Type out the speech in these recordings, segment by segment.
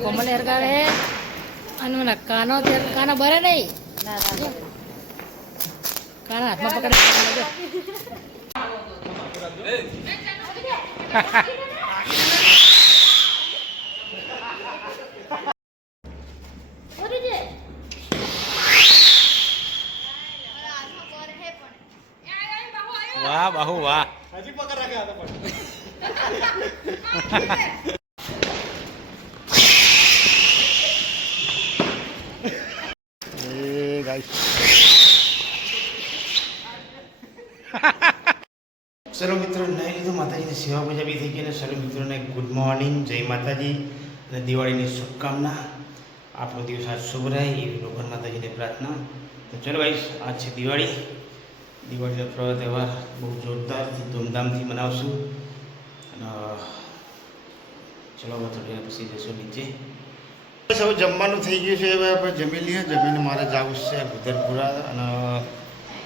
કોમલ હરગાવે અને મને કાનો કાના બરે નહીં કાના હાથમાં પકડે વાહ બાહુ વાહ હજી પકડ રાખ્યા હતા પણ એ ગાઈસ ચલો મિત્રો નહીં લીધું માતાજીની સેવા પૂજા બી થઈ ગઈ અને ચલો મિત્રોને ગુડ મોર્નિંગ જય માતાજી અને દિવાળીની શુભકામના આપણો દિવસ આજ શુભ રહે એવી ભગવાન માતાજીને પ્રાર્થના તો ચલો ગાઈસ આજ છે દિવાળીનો તહેવાર બહુ જોરદારથી ધૂમધામથી મનાવશું અને ચલો થોડી પછી જશું નીચે સૌ જમવાનું થઈ ગયું છે હવે આપણે જમી લઈએ જમીને મારે જવું છે ભૂતરપુરા અને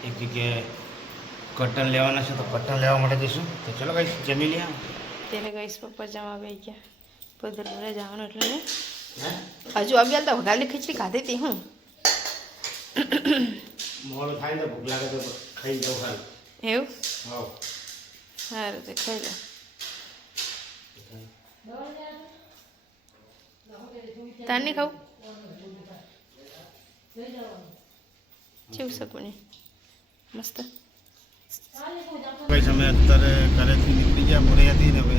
એક જગ્યાએ કટન લેવાના છે તો કટન લેવા માટે જઈશું તો ચલો ગાઈસ જમી લઈએ તેને ગઈશ પપ્પા જમા ગઈ ગયા ભૂતરપુરા જવાનું એટલે ને હજુ આવી હાલ તો વઘારેલી ખીચડી ખાધી હતી હું મોડું થાય ને ભૂખ લાગે તો ખાઈ જાઉં ખાલી એવું હા સારું તે ખાઈ લો તાર નહીં ખાવું કેવું શકું મસ્ત ભાઈ અમે અત્યારે ઘરેથી નીકળી ગયા મોરૈયાથી ને હવે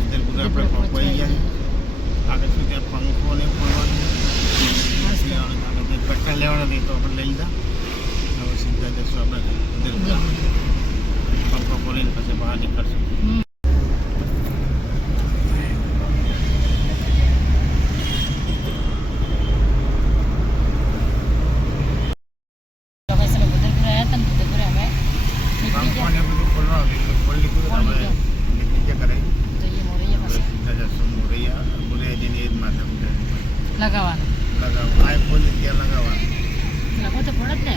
ઉદયપુર આપણે પહોંચી ગયા આગળ સુધી ત્યાં પંખો ને પડવાનું કટ્ટા લેવાના નહીં તો આપણે લઈ લીધા હવે સીધા જશું આપણે ઉદયપુર પંખો ખોલીને પછી બહાર નીકળશું લગાવવાનું લગો તો પડે જ ને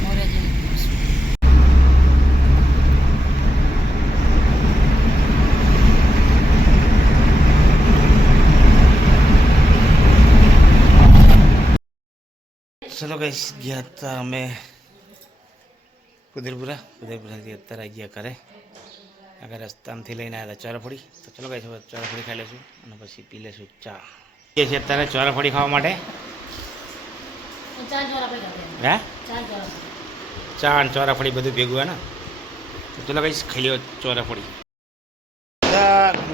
મોરે જઈને ચલો ગાઈસ ગયા હતા અમે ઉદયપુરાથી અત્યારે આવી ગયા ઘરે આગળ રસ્તામાંથી લઈને આવ્યા હતા ચોરાફળી તો ચલો ગાઈસ હવે ચોરાફળી ખાઈ લઈશું અને પછી પી લઈશું ચા એ છે અત્યારે ચોરાફળી ખાવા માટે હે ચા અને ચોરાફળી બધું ભેગું હે ને તો ચલો ગાઈસ ખાઈ લ્યો ચોરાફળી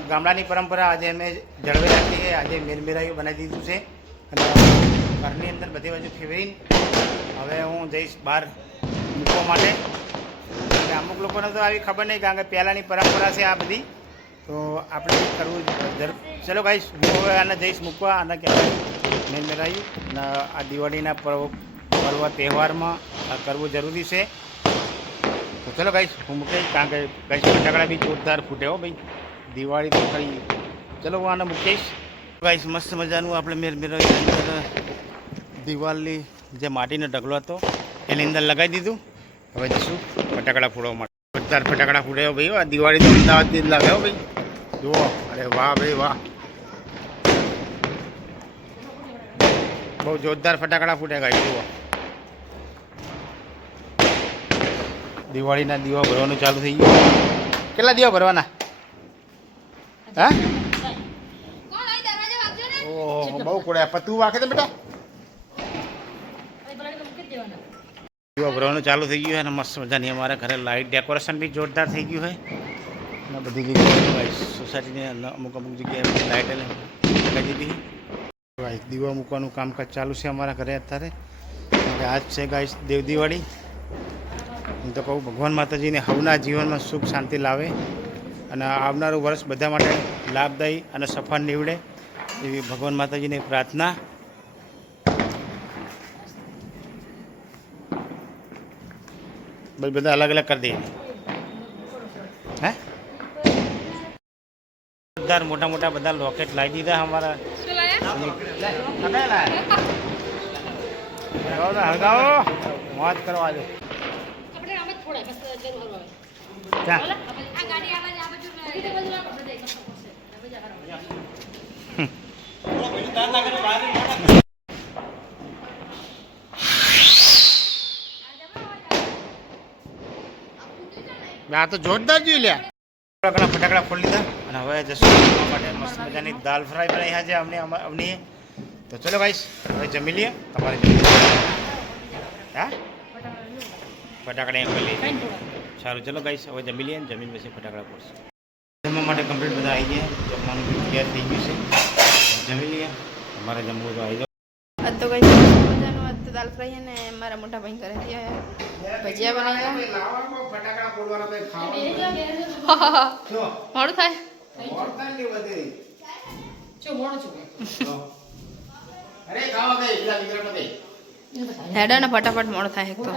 ગામડાની પરંપરા આજે અમે જળવાઈ રાખી છે આજે મેરમેરાયું બનાવી દીધું છે અને ઘરની અંદર બધી બાજુ ફેરવીને હવે હું જઈશ બહાર મૂકવા માટે એટલે અમુક લોકોને તો આવી ખબર નહીં કારણ કે પહેલાંની પરંપરા છે આ બધી તો આપણે કરવું જરૂર ચલો ગાઈશ હું હવે આને જઈશ મૂકવા અને કહેવાય મેરમેરાયું અને આ દિવાળીના પર્વ તહેવારમાં આ કરવું જરૂરી છે તો ચલો ગાઈશ હું મૂકીશ કારણ કે ગાઈશ ફટાકડા બી જોરદાર ફૂટે હો ભાઈ દિવાળી તો ખરી ચલો હું આને મૂકીશ ગાઈશ મસ્ત મજાનું આપણે મેરમેરાયું અંદર દિવાળની જે માટીનો ઢગલો હતો એની અંદર લગાવી દીધું હવે જશું ફટાકડા ફોડવા માટે જોરદાર ફટાકડા ફૂટ્યો ભાઈ આ દિવાળી તો અમદાવાદની જ લાગે હો ભાઈ જુઓ અરે વાહ ભાઈ વાહ બહુ જોરદાર ફટાકડા ફૂટ્યા ગાય જુઓ દિવાળીના દીવા ભરવાનું ચાલુ થઈ ગયું કેટલા દીવા ભરવાના હા ઓહો બહુ પડ્યા પતું વાંખે તો બેટા દીવા ભરવાનું ચાલુ થઈ ગયું છે અને મસ્ત મજાની અમારા ઘરે લાઇટ ડેકોરેશન બી જોરદાર થઈ ગયું છે અને બધી જગ્યાએ સોસાયટીની અમુક જગ્યાએ લાઇટ લગાવી દીધી ગાઈસ દીવા મૂકવાનું કામકાજ ચાલુ છે અમારા ઘરે અત્યારે આજ છે ગાઈસ દેવ દિવાળી હું તો કહું ભગવાન માતાજીને હવના જીવનમાં સુખ શાંતિ લાવે અને આવનારું વર્ષ બધા માટે લાભદાયી અને સફળ નીવડે એવી ભગવાન માતાજીની પ્રાર્થના બધા અલગ અલગ કરી દઈએ હે જોરદાર મોટા મોટા બધા લોકેટ લાવી દીધા અમારા હળગાવો મોજ કરવા દો ક્યાં આ તો જોરદાર જોઈ લ્યા ઘણા ફટાકડા ફોડી લીધા અને હવે જશું જમવા માટે મસ્ત મજાની દાલ ફ્રાય બનાવી છે અમને તો ચલો ગાઈસ હવે જમી લઈએ તમારે હા ફટાકડા એમ કરી લઈએ સારું ચલો ગાઈસ હવે જમી લઈએ જમીન પછી ફટાકડા પડશે જમવા માટે કમ્પ્લીટ બધા આવી ગયા જમવાનું તૈયાર થઈ ગયું છે જમી લઈએ અમારે જમવું તો આવી જાઓ આજ તો કઈ મજાનું આજ તો દાલ ફ્રાય અને મારા મોટા ભાઈ કરે ભજીયા બનાવ્યા ફટાકડા ફોડવાના તો મોડું થાય હેડો ને ફટાફટ મોડું થાય એક તો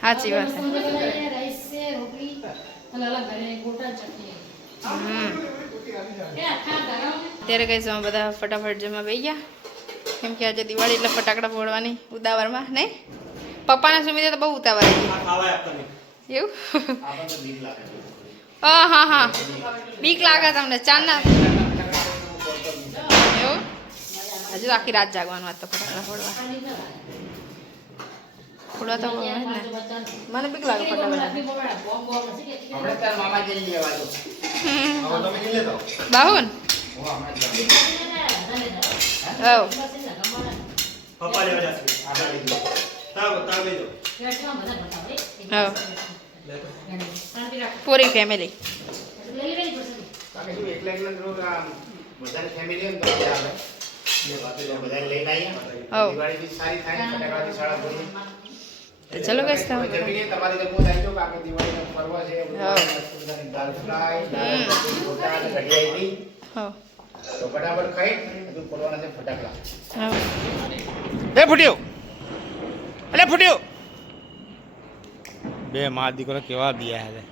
સાચી વાત અત્યારે કઈ સમય બધા ફટાફટ જમવા બેસી ગયા કેમ કે આજે દિવાળી એટલે ફટાકડા ફોડવાની ઉતાવળમાં નહીં પપ્પાના સુમિતે તો બહુ ઉતાવળ આવી એવું હા હા બીક લાગે તમને ચાંદના એવું હજુ આખી રાત જાગવાનું આજ તો ફટાકડા ફોડવા તો ને મને બીક લાગે ફટાકડા બાહુન પૂરી ફેમિલી ચલો કઈ ફૂટ્યો અલે ફૂટ્યો બે મા દીકરો કેવા દિયા હે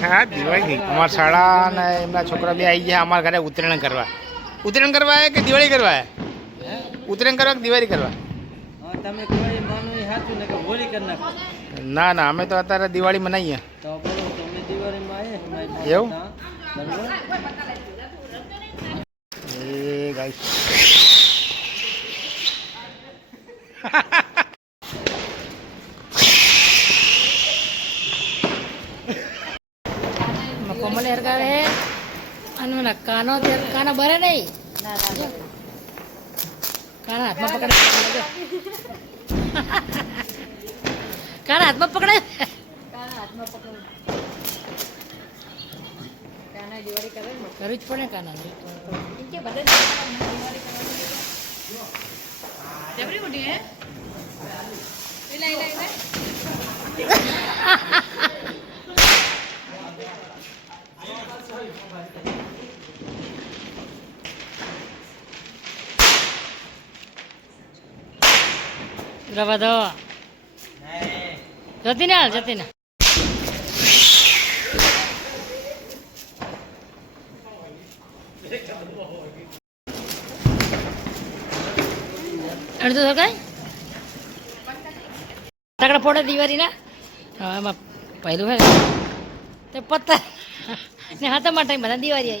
હા દિવાળી અમારા શાળા ને એમના છોકરા બે આવી ગયા અમારા ઘરે ઉત્તરાયણ કરવા આવ્યા કે દિવાળી કરવા આવ્યા ઉત્તરાયણ કરવા કે દિવાળી કરવા ના ના અમે તો અત્યારે દિવાળી મનાવીએ એવું એ ગાઈસ કોમલ હેરગાર હે અને કાનો કાના ભરે નહીં કાના હાથમાં પકડે કાના હાથમાં પકડે કરવી જ પડે કાના રવા દો જતી ને હાલ જતી ને અડધું તો કઈ ફટાકડા ફોડે દિવાળીના એમાં પહેલું હે તે પત્તા ને હાથા માટે બધા દિવાળી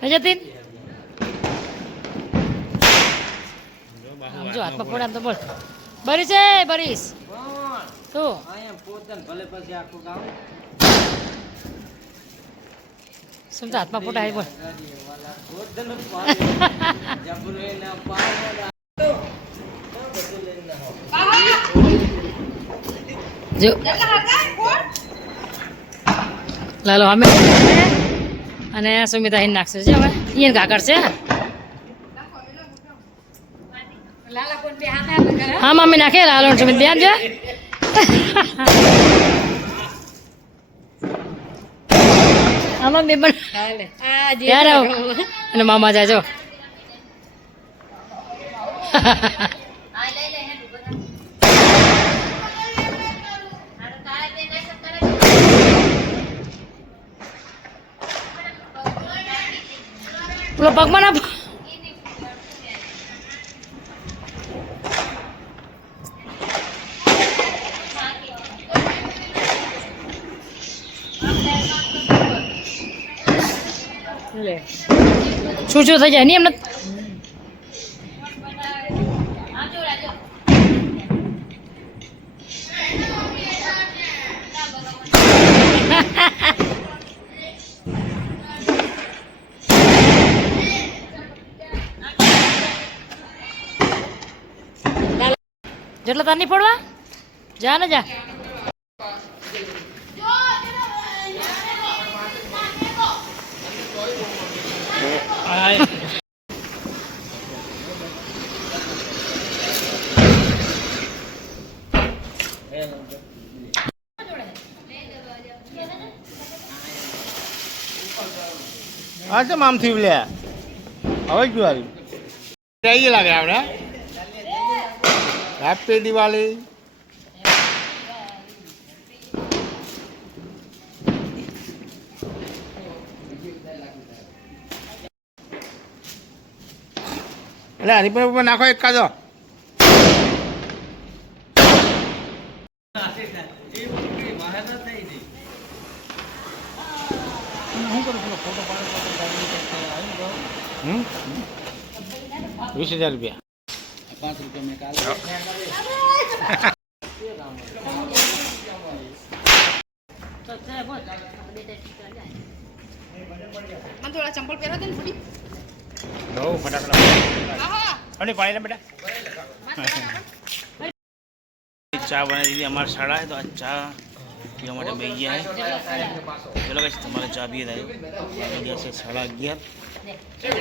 આવી જતી જો હાથમાં ફોડે આમ તો બોલ બરીશ એ બરીશ તું શું તો હાથમાં ફોટા આવી બોલ જો લાલો અમે અને સુમિતા અહીં નાખશે છે હવે અહીંયા કાકર છે હા મમ્મી નાખે લાલો સુમિત બેન છે હા મમ્મી પણ યાર અને મામા જાજો પેલો પગમાં ના શું થઈ જાય નહીં એમને જેટલા તાર નહીં પડવા જા ને જા હા તો આમ થયું લે હવે જ આવ્યું આવી લાગે આપણે હેપી દિવાળી એટલે હરીપર ઉપર નાખો એક કાદો ₹20,000 ₹5 में काल મને થોડા ચંપલ પહેરો દે ને ફૂટી નો ફટાકડા અને પાણી લે બેટા ચા બનાવી દીધી અમારી શાળા है तो आज ચા પીવા માટે બેસી ગયા है चलो गाइस તમારે ચા પીએ થાય છે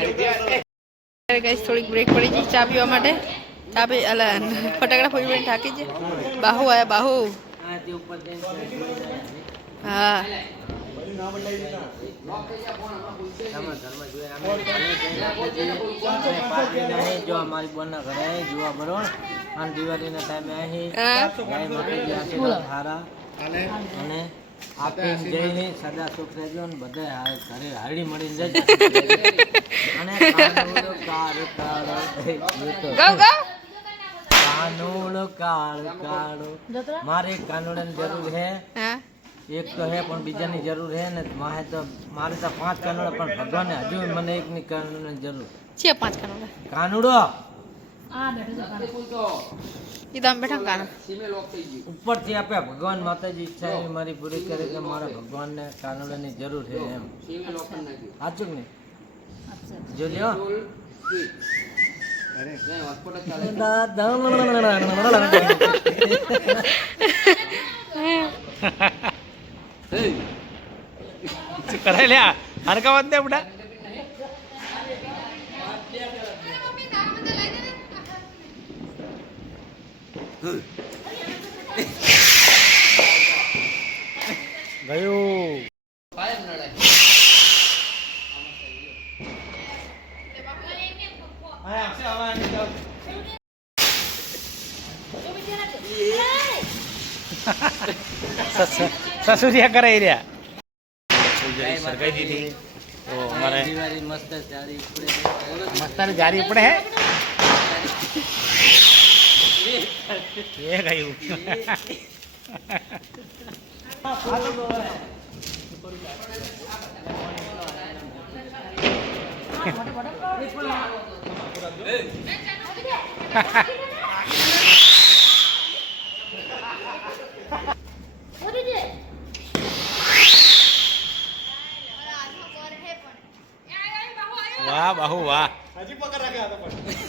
11:30 ગાઈસ થોડીક બ્રેક પડી ગઈ ચા પીવા માટે ચા પી અલા ફટાકડા ફોડી ઠાકી છે બાહુ આયા બાહુ હા જો અમારી બોલના ઘરે જોવા બરોબર અને દિવાળીના ટાઈમે અહીં ગાય માતાજી આશીર્વાદ હારા અને આપે જઈને સદા સુખ રહેજો ને બધા ઘરે હાડી મળીને જજો અને કાનુડો કાળ કાળો ગો ગો કાનુડો કાળ કાળો મારે કાનુડાની જરૂર છે હા એક તો હે પણ બીજાની જરૂર હે ને મારે તો 5 કાનુડા પણ ભગવાને હજુ મને એકની કાનુડાની જરૂર છે 5 કાનુડા કાનુડો એ તો બેઠા કાનો ઉપરથી આપે ભગવાન માતાજી ઈચ્છા એવી મારી પૂરી કરે કે મારા ભગવાનને કાનુડાની જરૂર છે એમ સાચું ને જો લ્યો કરે લ્યા હરકા વાત દે બેટા ગયું ससुरिया करे રહ્યા સરકાઈ દીધી તો અમારે દિવાળી મસ્ત જારી ઉપડે મસ્ત જારી પડે હે એ ગયું વાહ બાહુ વાહ હજી પકડ રાખ્યા હતા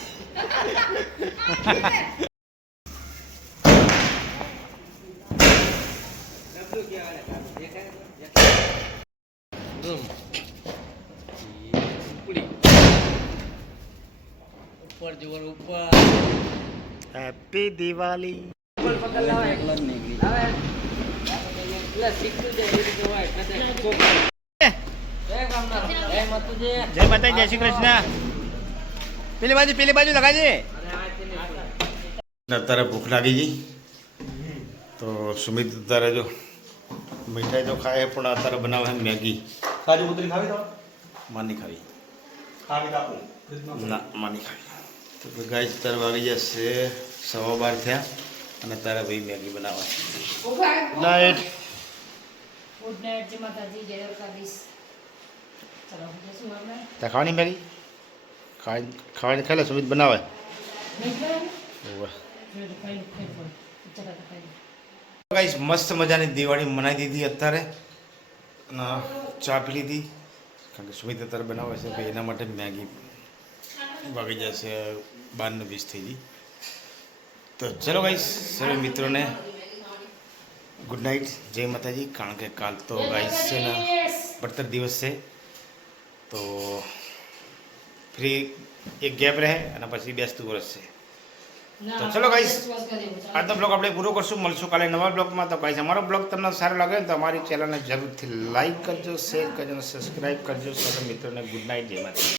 ઉપર જોર ઉપર હેપી દિવાળી જય માતા જય શ્રી કૃષ્ણ પેલી બાજુ લગાજે અત્યારે ભૂખ લાગી ગઈ તો સુમિત અત્યારે જો મીઠાઈ તો ખાય પણ અત્યારે બનાવે મેગી કાજુ કતરી ખાવી તો માર નહીં ખાવી ના માની ખાવી તો ગાય તાર વાગી જશે 12:15 થયા અને તારા ભાઈ મેગી બનાવવા નાઇટ ગુડ નાઇટ જય માતાજી જય દ્વારકાધીશ. ચલો જઈશું આપણે ત્યાં ખાવાની મેગી ખાવાની ખાઈ લે સુમિત બનાવે ગાઈસ મસ્ત મજાની દિવાળી મનાવી દીધી અત્યારે અને ચા પી લીધી કારણ કે સુમિત અત્યારે બનાવે છે ભાઈ એના માટે મેગી વાગી જશે 12:20 થઈ ગઈ તો ચલો ગાઈસ સર્વે મિત્રોને ગુડ નાઇટ જય માતાજી કારણ કે કાલ તો ગાઈસ છે ને 72 દિવસ છે તો ફ્રી એક ગેપ રહે અને પછી બેસતું વર્ષ છે તો ચલો ગાઈસ આજનો બ્લોગ આપણે પૂરો કરશું મળશું કાલે નવા બ્લોગમાં તો ગાઈસ અમારો બ્લોગ તમને સારો લાગે ને તો અમારી ચેનલને જરૂરથી લાઈક કરજો શેર કરજો અને સબસ્ક્રાઈબ કરજો સર્વે મિત્રોને ગુડ નાઇટ જય માતાજી.